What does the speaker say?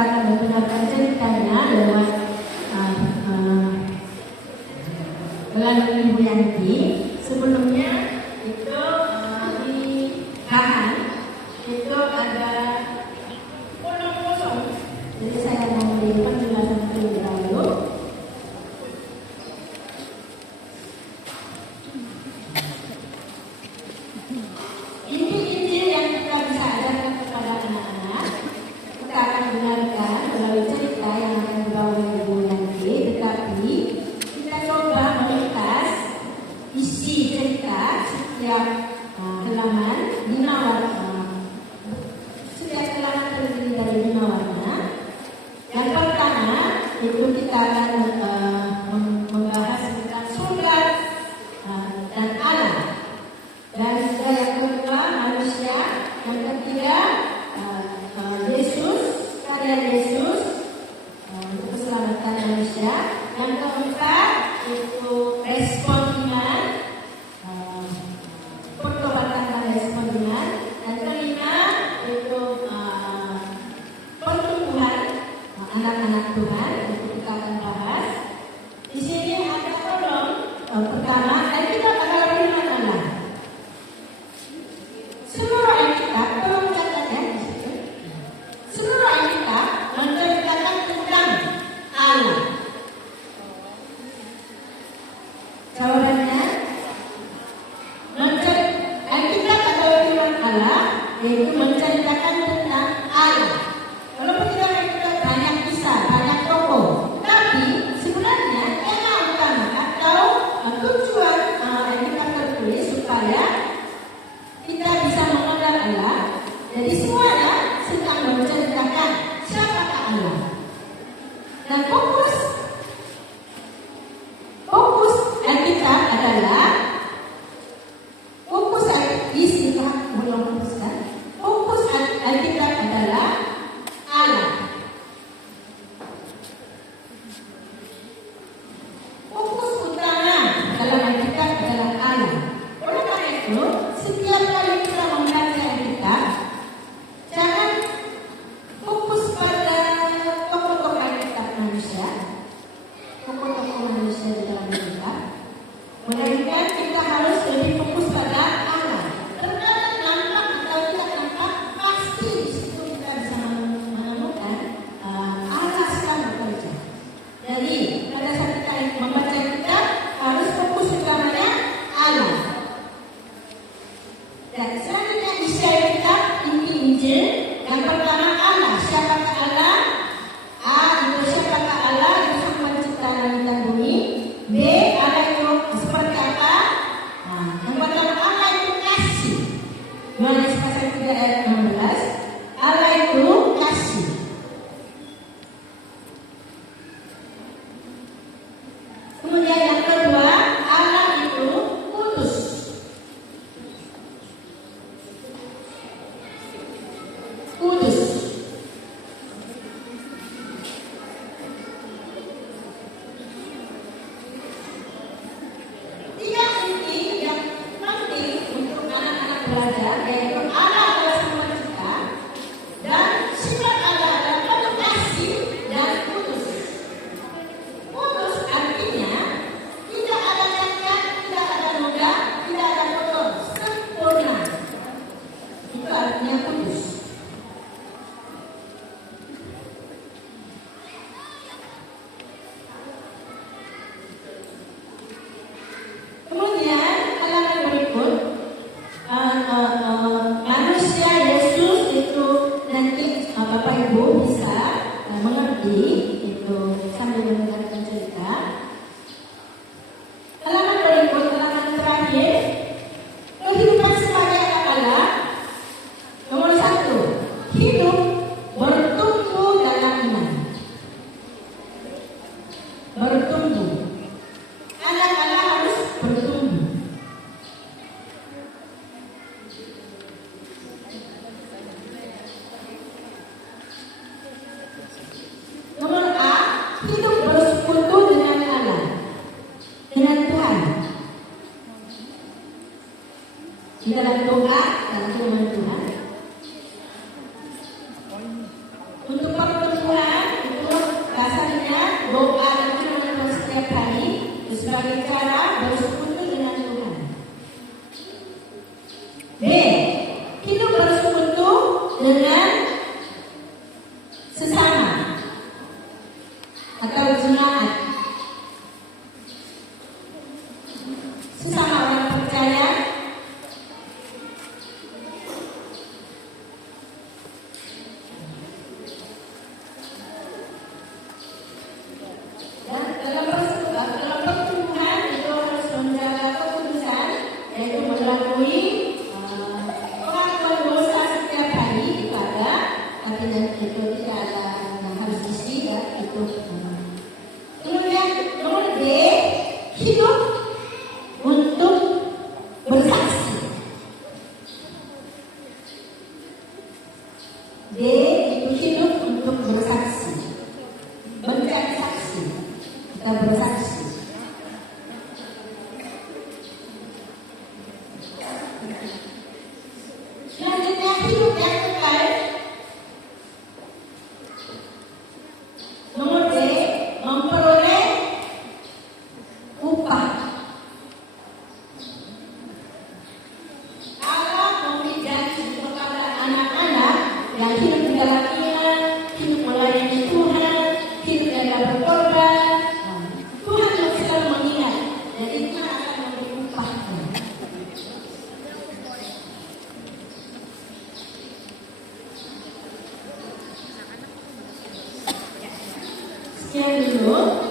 akan mendengarkan ceritanya lewat melalui Ibu Yanti. Sebelumnya itu di bahan itu ada kosong. Jadi saya mau memberikan penjelasan terlebih dahulu. Inti-inti yang kita bisa ajarkan kepada anak-anak kita akan dengarkan melalui cerita yang akan dibawa oleh Ibu Yanti, tetapi kita coba mengupas isi cerita setiap halaman 5 warna. Setiap halaman terdiri dari 5 warna. Yang pertama itu kita akan membahas tentang surga dan alam. Dan yang kedua manusia. Yang ketiga Yesus, karya Yesus untuk keselamatan manusia. Yang keempat itu respon iman, pertobatan dan respon iman. Dan kelima itu pertumbuhan anak-anak Tuhan. Itu kita akan bahas. Di sini ada kolom pertama. Kita akan firman Allah. Seluruh Alkitab, tolong catat ya di situ. Seluruh Alkitab menceritakan tentang Allah. Jawabannya, Alkitab adalah firman Allah, yaitu menceritakan tentang Allah. Walaupun tidak ada banyak kisah, banyak tokoh, tapi sebenarnya tema utama atau tujuan Alkitab tertulis supaya kita bisa mengenal Allah. Jadi semuanya sedang menceritakan siapakah Allah. Dan fokus Alkitab adalah fokus Alkitab adalah Allah. Fokus utama dalam Alkitab adalah Allah. Oleh karena itu, setiap kali kita membaca Alkitab, jangan fokus pada tokoh-tokoh Alkitab manusia, tokoh-tokoh manusia di dalam Alkitab. Melainkan kita harus lebih fokus pada Allah. Terkadang nampak atau tidak nampak, pasti di situ kita bisa menemukan Allah sedang bekerja. Jadi pada saat kita membaca kitab harus fokus utamanya Allah. Dan selanjutnya isi Alkitab, inti Injil. Yang pertama Allah. Siapakah Allah? A. Itu siapakah Allah? Itu sang pencipta langit dan bumi. B. Allah itu seperti apa? Yang pertama Allah itu kasih. Yohanes pasal 3 ayat 16. Allah itu kasih. Kemudian yang kedua, Allah itu kudus. Kudus. Tiga inti yang penting untuk anak-anak belajar yaitu Allah adalah sang pencipta dan sifat Allah adalah penuh kasih dan kudus. Kudus artinya tidak ada cacat, tidak ada noda, tidak ada kotor, sempurna. Itu artinya kudus. Kemudian halaman berikut manusia Yesus itu nanti Bapak Ibu bisa mengerti itu sambil mendengarkan cerita. Halaman berikut, halaman terakhir, kehidupan sebagai Allah. Nomor 1, hidup bertumbuh dalam iman. Bertumbuh. Anak-anak harus bertumbuh. Nomor sebagai cara bersekutu dengan Tuhan. B. Hidup bersekutu dengan sesama atau jemaat, sesama orang percaya. Dan dalam pertumbuhan itu harus menjaga kekudusan, yaitu melalui pengakuan dosa setiap hari pada, tapi dan itu tidak ada yang harus isi ya itu. Kemudian nomor D, hidup untuk bersaksi. D itu hidup untuk bersaksi, menjadi saksi, kita bersaksi. Selanjutnya hidup yang kekal. Nomor D, memperoleh upah. Allah memberi janji kepada anak-anak yang hidup di dalam iman, hidup melayani Tuhan, hidup dalam berkorban. Tuhan yang selalu mengingat, jadi Tuhan akan memberi upahnya. Sekian dulu.